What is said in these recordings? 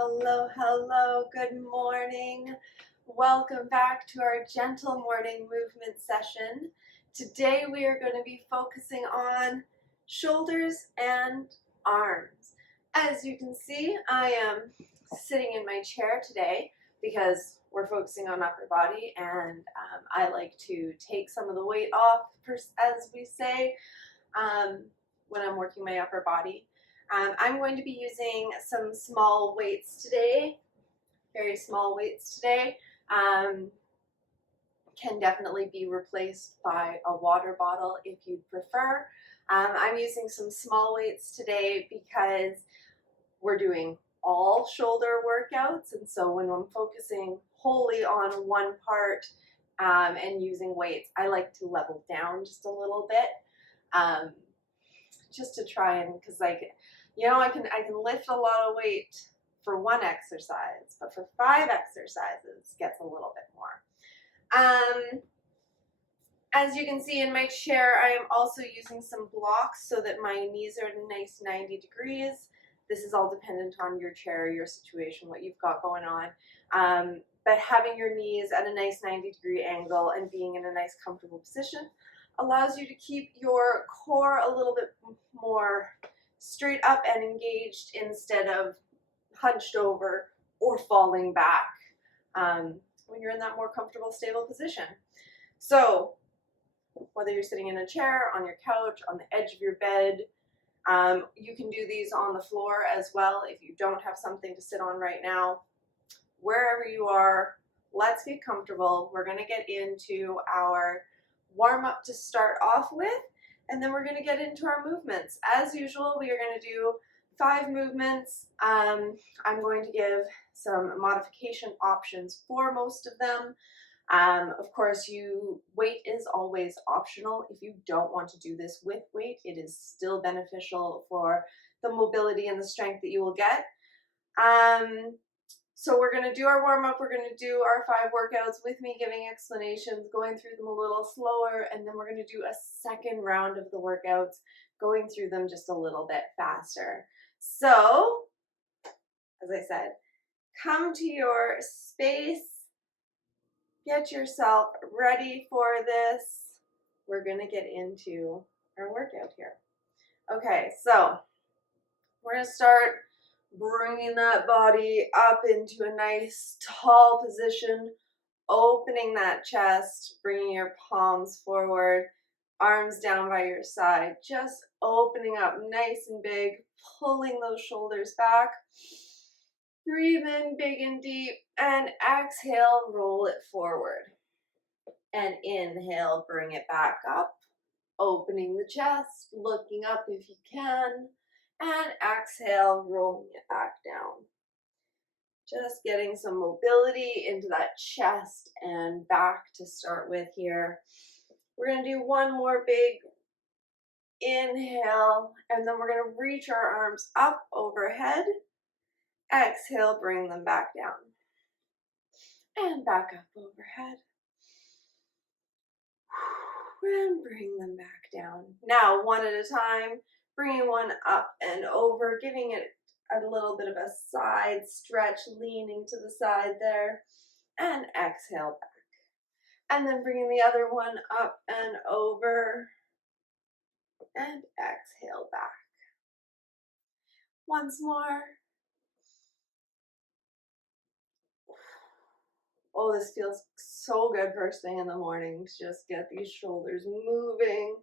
Hello, hello, good morning. Welcome back to our gentle morning movement session. Today we are going to be focusing on shoulders and arms. As you can see, I am sitting in my chair today because we're focusing on upper body, and I like to take some of the weight off, as we say, when I'm working my upper body. I'm going to be using some small weights today, very small weights today. Can definitely be replaced by a water bottle if you prefer. I'm using some small weights today because we're doing all shoulder workouts, and so when I'm focusing wholly on one part and using weights, I like to level down just a little bit, just to try and, because I can lift a lot of weight for one exercise, but for 5 exercises gets a little bit more. As you can see in my chair, I am also using some blocks so that my knees are at a nice 90 degrees. This is all dependent on your chair, your situation, what you've got going on. But having your knees at a nice 90-degree angle and being in a nice comfortable position allows you to keep your core a little bit more straight up and engaged instead of hunched over or falling back when you're in that more comfortable, stable position. So whether you're sitting in a chair, on your couch, on the edge of your bed, you can do these on the floor as well if you don't have something to sit on right now. Wherever you are, let's get comfortable. We're going to get into our warm up to start off with, and then we're going to get into our movements. As usual, we are going to do 5 movements. I'm going to give some modification options for most of them. Of course, weight is always optional. If you don't want to do this with weight, it is still beneficial for the mobility and the strength that you will get. So we're going to do our warm-up, we're going to do our 5 workouts with me giving explanations, going through them a little slower, and then we're going to do a second round of the workouts, going through them just a little bit faster. So, as I said, come to your space, get yourself ready for this. We're going to get into our workout here. Okay, so we're going to start bringing that body up into a nice tall position, opening that chest, bringing your palms forward, arms down by your side, just opening up nice and big, pulling those shoulders back. Breathe in big and deep, and exhale, roll it forward. And inhale, bring it back up, opening the chest, looking up if you can, and exhale, rolling it back down. Just getting some mobility into that chest and back to start with here. We're going to do one more big inhale, and then we're going to reach our arms up overhead. Exhale, bring them back down. And back up overhead. And bring them back down. Now, one at a time, bringing one up and over, giving it a little bit of a side stretch, leaning to the side there, and exhale back. And then bringing the other one up and over, and exhale back. Once more. Oh, this feels so good first thing in the morning to just get these shoulders moving.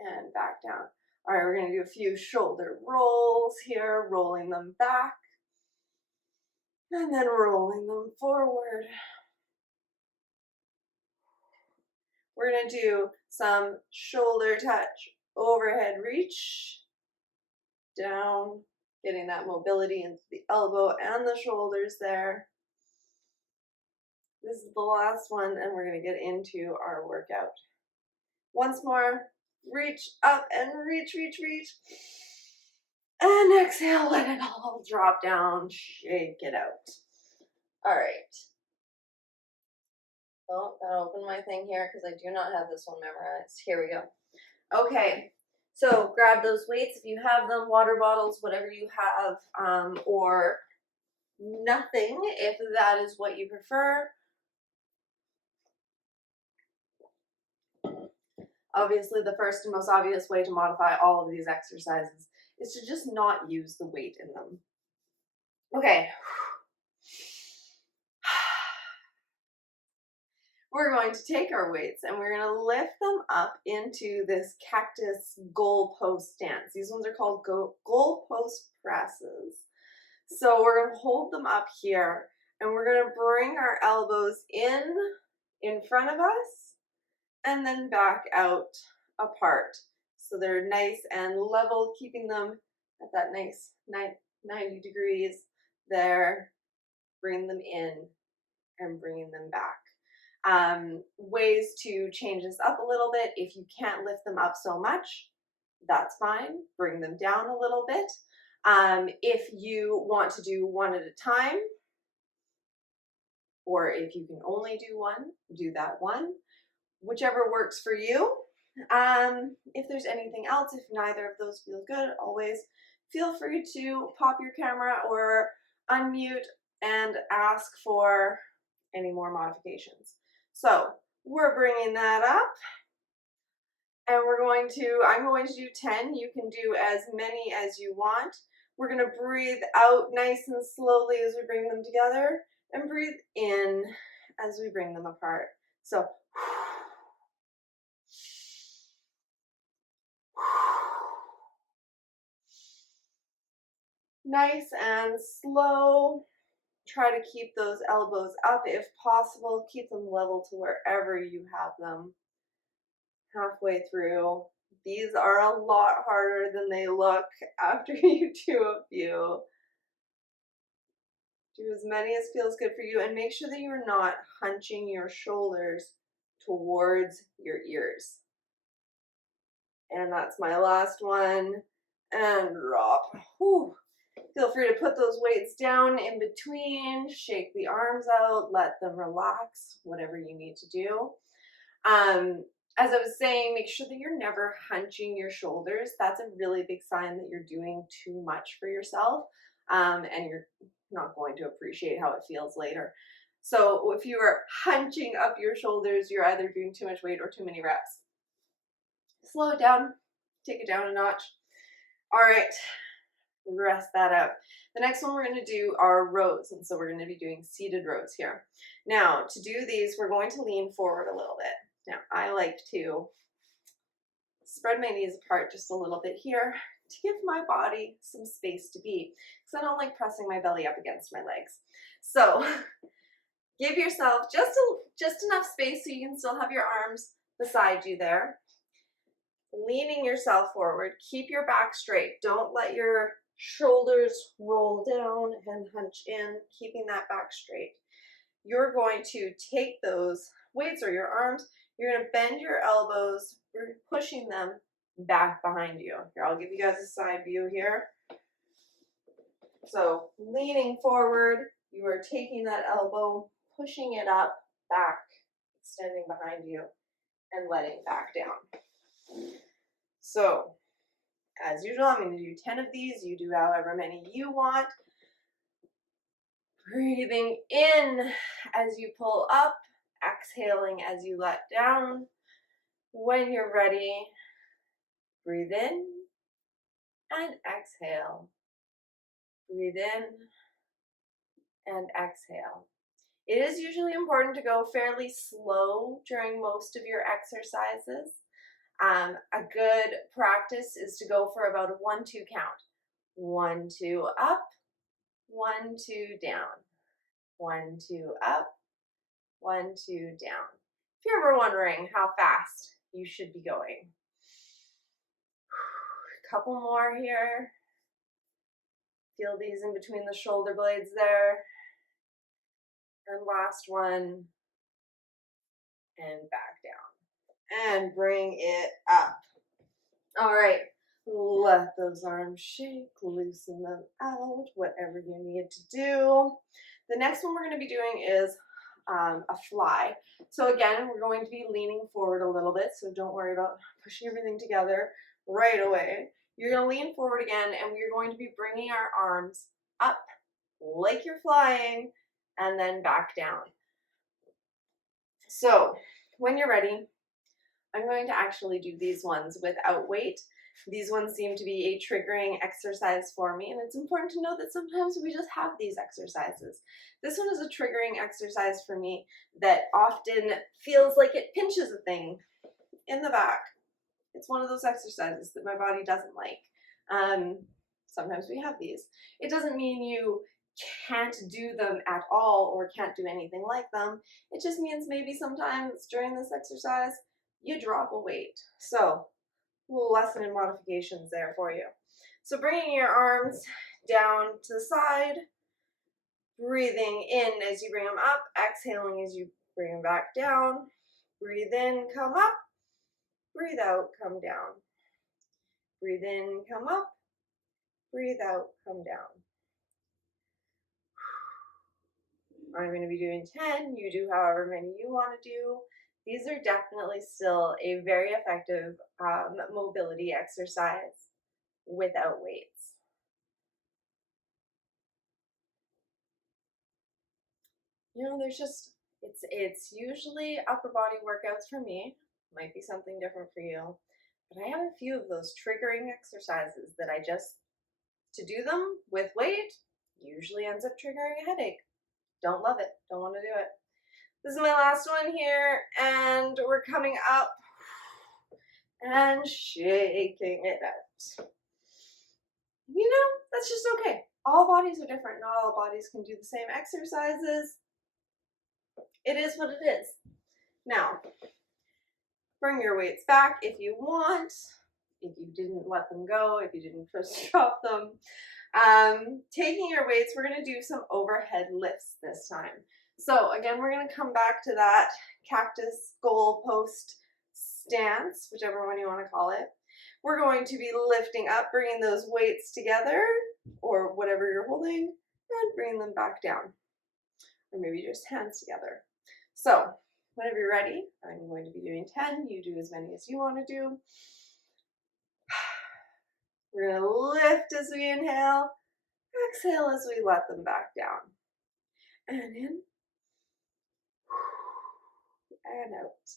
And back down. All right, we're going to do a few shoulder rolls here, rolling them back, and then rolling them forward. We're going to do some shoulder touch, overhead reach, down, getting that mobility into the elbow and the shoulders there. This is the last one, and we're going to get into our workout. Once more, reach up and reach. And exhale, let it all drop down, shake it out. All right. Oh, gotta open my thing here because I do not have this one memorized. Here we go. Okay, So grab those weights if you have them, water bottles, whatever you have, or nothing if that is what you prefer. Obviously, the first and most obvious way to modify all of these exercises is to just not use the weight in them. Okay. We're going to take our weights and we're going to lift them up into this cactus goalpost stance. These ones are called goalpost presses. So we're going to hold them up here and we're going to bring our elbows in front of us and then back out apart. So they're nice and level, keeping them at that nice 90 degrees there. Bring them in and bringing them back. Ways to change this up a little bit. If you can't lift them up so much, that's fine. Bring them down a little bit. If you want to do one at a time, or if you can only do one, do that one. Whichever works for you. If there's anything else, if neither of those feel good, always feel free to pop your camera or unmute and ask for any more modifications. So we're bringing that up and I'm going to do 10. You can do as many as you want. We're going to breathe out nice and slowly as we bring them together and breathe in as we bring them apart. So nice and slow. Try to keep those elbows up if possible. Keep them level to wherever you have them. Halfway through. These are a lot harder than they look after you do a few. Do as many as feels good for you and make sure that you're not hunching your shoulders towards your ears. And that's my last one. And drop. Whew. Feel free to put those weights down in between, shake the arms out, let them relax, whatever you need to do. As I was saying, make sure that you're never hunching your shoulders. That's a really big sign that you're doing too much for yourself, and you're not going to appreciate how it feels later. So if you are hunching up your shoulders, you're either doing too much weight or too many reps. Slow it down, take it down a notch. All right. Rest that out. The next one we're going to do are rows, and so we're going to be doing seated rows here. Now, to do these, we're going to lean forward a little bit. Now, I like to spread my knees apart just a little bit here to give my body some space to be, because I don't like pressing my belly up against my legs. So, give yourself just enough space so you can still have your arms beside you there. Leaning yourself forward. Keep your back straight. Don't let your shoulders roll down and hunch in, keeping that back straight. You're going to take those weights or your arms, you're going to bend your elbows, we're pushing them back behind you. Here, I'll give you guys a side view here. So leaning forward, you are taking that elbow, pushing it up, back, extending behind you, and letting back down. So as usual, I'm going to do 10 of these. You do however many you want. Breathing in as you pull up, exhaling as you let down. When you're ready, breathe in and exhale. Breathe in and exhale. It is usually important to go fairly slow during most of your exercises. A good practice is to go for about a 1-2 count. 1, 2 up, 1, 2 down. 1, 2 up, 1, 2 down. If you're ever wondering how fast you should be going. A couple more here. Feel these in between the shoulder blades there. And last one. And back down. And bring it up. All right. Let those arms shake, loosen them out, whatever you need to do. The next one we're going to be doing is a fly. So again, we're going to be leaning forward a little bit, so don't worry about pushing everything together. right away. You're going to lean forward again, and we're going to be bringing our arms up like you're flying, and then back down. So when you're ready, I'm going to actually do these ones without weight. These ones seem to be a triggering exercise for me, and it's important to know that sometimes we just have these exercises. This one is a triggering exercise for me that often feels like it pinches a thing in the back. It's one of those exercises that my body doesn't like. Sometimes we have these. It doesn't mean you can't do them at all or can't do anything like them. It just means maybe sometimes during this exercise, you drop a weight. So, a little lesson in modifications there for you. So bringing your arms down to the side, breathing in as you bring them up, exhaling as you bring them back down. Breathe in, come up. Breathe out, come down. Breathe in, come up. Breathe out, come down. I'm going to be doing 10. You do however many you want to do. These are definitely still a very effective mobility exercise without weights. You know, it's usually upper body workouts for me. Might be something different for you. But I have a few of those triggering exercises that to do them with weight, usually ends up triggering a headache. Don't love it. Don't want to do it. This is my last one here, and we're coming up and shaking it out. You know, that's just okay. All bodies are different. Not all bodies can do the same exercises. It is what it is. Now, bring your weights back if you want, if you didn't let them go, if you didn't just drop them. Taking your weights, we're going to do some overhead lifts this time. So again, we're going to come back to that cactus goal post stance, whichever one you want to call it. We're going to be lifting up, bringing those weights together, or whatever you're holding, and bringing them back down. Or maybe just hands together. So, whenever you're ready, I'm going to be doing 10. You do as many as you want to do. We're going to lift as we inhale, exhale as we let them back down. And in, and out.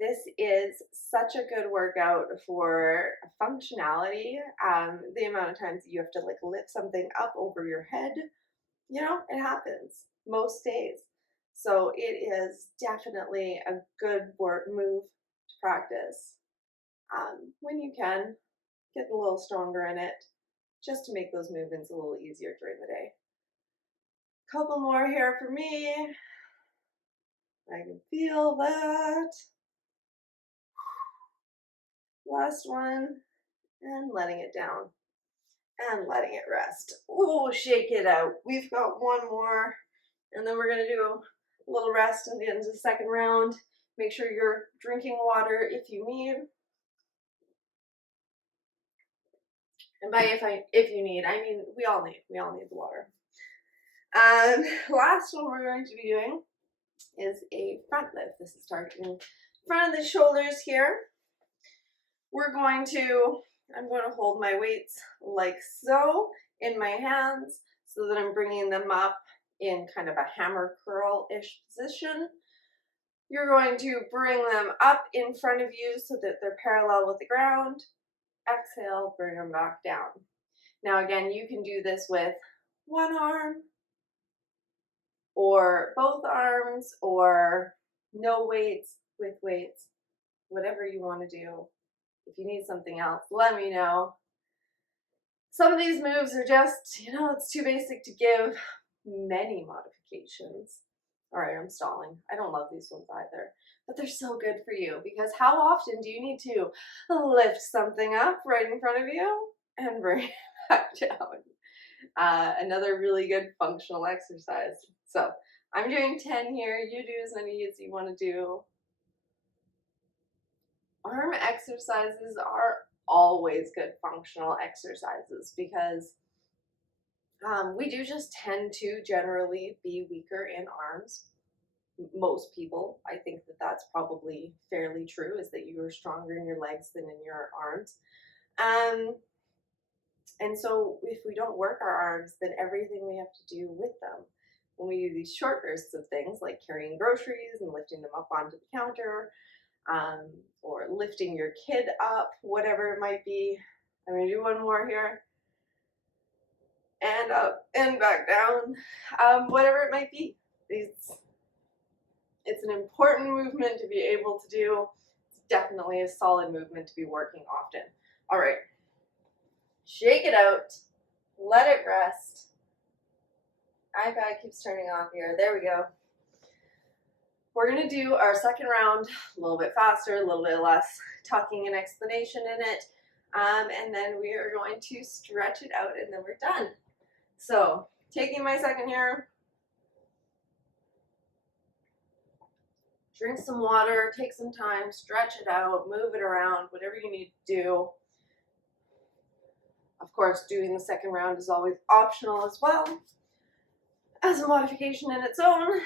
This is such a good workout for functionality. The amount of times you have to like lift something up over your head, you know, it happens most days. So it is definitely a good move to practice. When you can, get a little stronger in it, just to make those movements a little easier during the day. Couple more here for me. I can feel that. Last one, and letting it down, and letting it rest. Ooh, shake it out. We've got one more, and then we're gonna do a little rest and get into the second round. Make sure you're drinking water if you need. And by if you need, I mean we all need the water. Last one we're going to be doing is a front lift. This is targeting front of the shoulders here. I'm going to hold my weights like so in my hands so that I'm bringing them up in kind of a hammer curl-ish position. You're going to bring them up in front of you so that they're parallel with the ground. Exhale, bring them back down. Now again, you can do this with one arm or both arms or no weights, with weights, whatever you want to do. If you need something else, let me know. Some of these moves are just, it's too basic to give many modifications. All right, I'm stalling. I don't love these ones either, but they're so good for you because how often do you need to lift something up right in front of you and bring it back down? Another really good functional exercise. So I'm doing 10 here. You do as many as you want to do. Arm exercises are always good functional exercises because we do just tend to generally be weaker in arms. most people, I think that that's probably fairly true, is that you are stronger in your legs than in your arms. Um, and so if we don't work our arms, then everything we have to do with them, when we do these short bursts of things like carrying groceries and lifting them up onto the counter, um, or lifting your kid up, whatever it might be. I'm going to do one more here. And up and back down, whatever it might be. It's an important movement to be able to do. It's definitely a solid movement to be working often. All right, shake it out, let it rest. iPad keeps turning off here. There we go. We're going to do our second round a little bit faster, a little bit less talking and explanation in it. And then we are going to stretch it out and then we're done. So, taking my second here. Drink some water, take some time, stretch it out, move it around, whatever you need to do. Of course, doing the second round is always optional as well, as a modification in its own.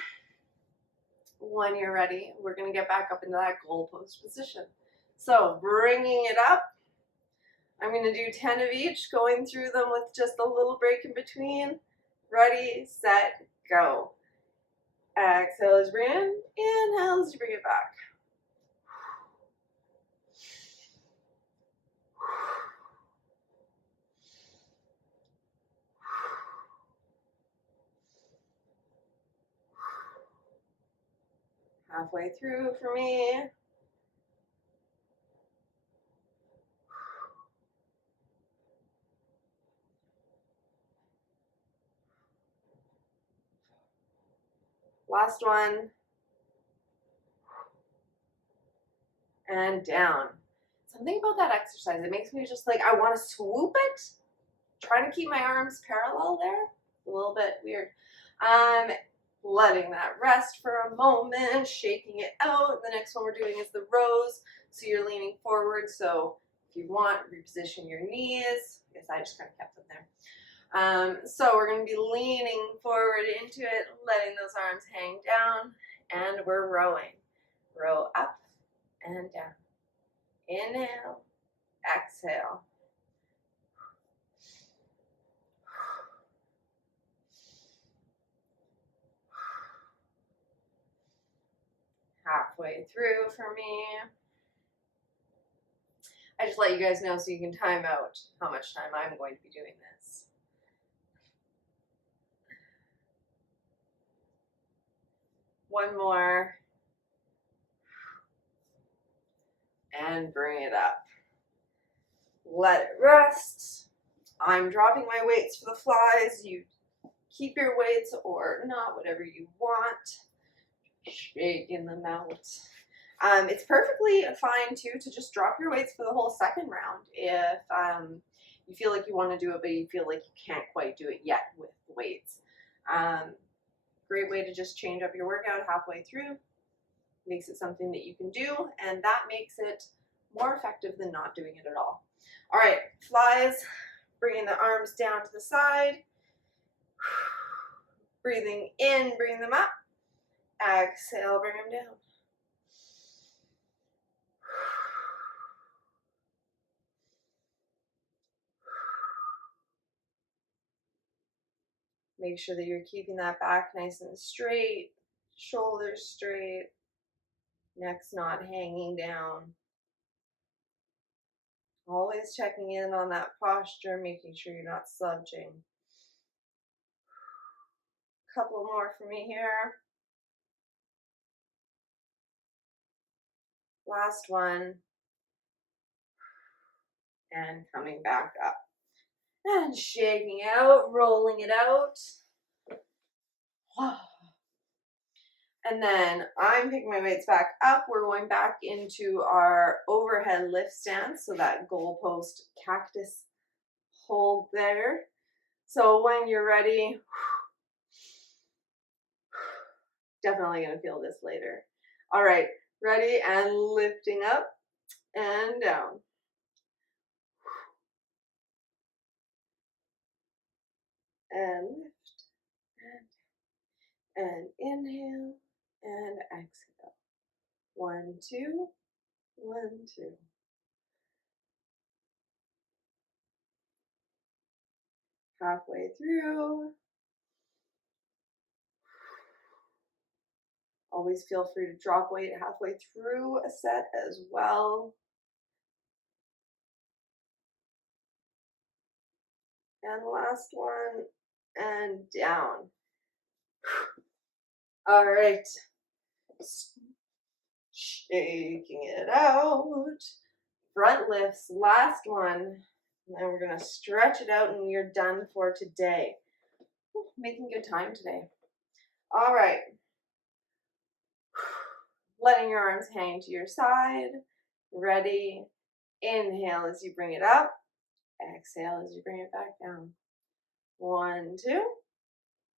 When you're ready, we're going to get back up into that goalpost position. So, bringing it up. I'm going to do 10 of each, going through them with just a little break in between. Ready, set, go. Exhale as you bring in, inhale as you bring it back. Halfway through for me. Last one. And down. Something about that exercise, it makes me just like, I want to swoop it. Trying to keep my arms parallel there. A little bit weird. Letting that rest for a moment, shaking it out. The next one we're doing is the rows. So you're leaning forward. So if you want, reposition your knees. I guess I just kind of kept them there. So we're going to be leaning forward into it, letting those arms hang down, and we're rowing. Row up and down. Inhale, exhale. Halfway through for me. I just let you guys know so you can time out how much time I'm going to be doing this. One more. And bring it up. Let it rest. I'm dropping my weights for the flies. You keep your weights or not, whatever you want. Shaking them out. It's perfectly fine too to just drop your weights for the whole second round if you feel like you want to do it but you feel like you can't quite do it yet with the weights. Great way to just change up your workout halfway through. Makes it something that you can do, and that makes it more effective than not doing it at all. All right, flies, bringing the arms down to the side. Breathing in, bring them up. Exhale, bring them down. Make sure that you're keeping that back nice and straight, shoulders straight, neck's not hanging down. Always checking in on that posture, making sure you're not slouching. Couple more for me here. Last one. And coming back up. And shaking out, rolling it out. And then I'm picking my weights back up. We're going back into our overhead lift stance. So that goalpost cactus hold there. So when you're ready, definitely going to feel this later. All right, ready and lifting up and down. And lift and inhale and exhale. 1, 2, 1, 2. Halfway through. Always feel free to drop weight halfway through a set as well. And last one, and down. All right. Shaking it out. Front lifts, last one. And then we're going to stretch it out and we are done for today. Making good time today. All right. Letting your arms hang to your side. Ready. Inhale as you bring it up. Exhale as you bring it back down. 1, 2.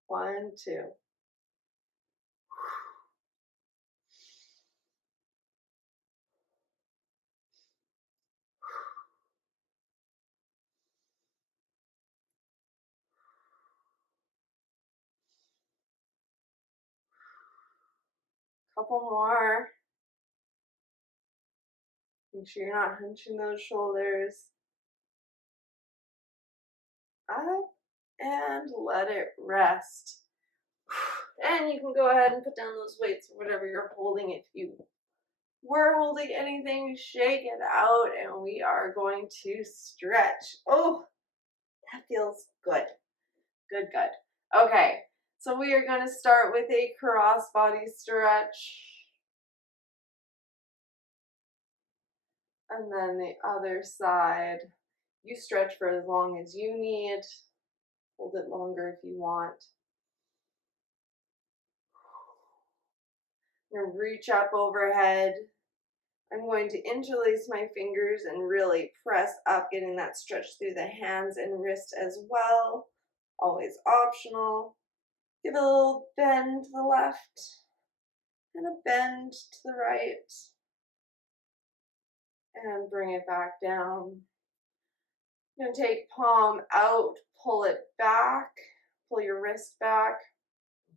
1, 2. Couple more. Make sure you're not hunching those shoulders. Up and let it rest. And you can go ahead and put down those weights or whatever you're holding. If you were holding anything, shake it out and we are going to stretch. Oh, that feels good. Good, good. Okay, so we are going to start with a cross body stretch. And then the other side. You stretch for as long as you need. Hold it longer if you want. I'm going to reach up overhead. I'm going to interlace my fingers and really press up, getting that stretch through the hands and wrist as well. Always optional. Give it a little bend to the left and a bend to the right. And bring it back down. I'm going to take palm out, pull it back, pull your wrist back,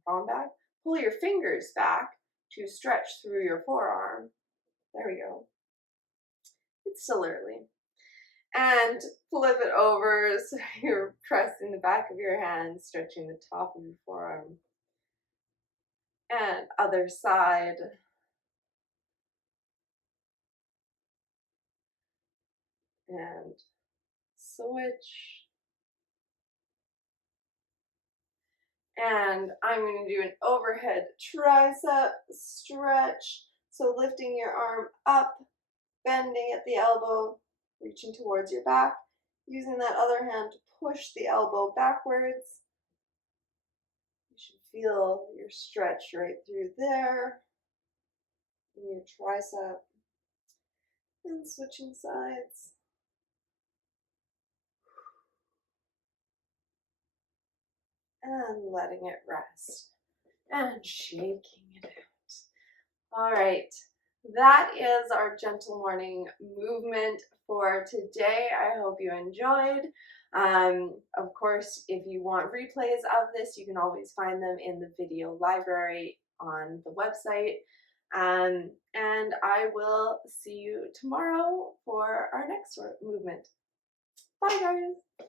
palm back, pull your fingers back to stretch through your forearm. There we go. It's still early. And flip it over so you're pressing the back of your hand, stretching the top of your forearm. And other side. And switch. And I'm going to do an overhead tricep stretch. So lifting your arm up, bending at the elbow, reaching towards your back, using that other hand to push the elbow backwards. You should feel your stretch right through there, in your tricep, and switching sides. And letting it rest. And shaking it out. All right. That is our gentle morning movement for today. I hope you enjoyed. Of course, if you want replays of this, you can always find them in the video library on the website. And I will see you tomorrow for our next movement. Bye, guys.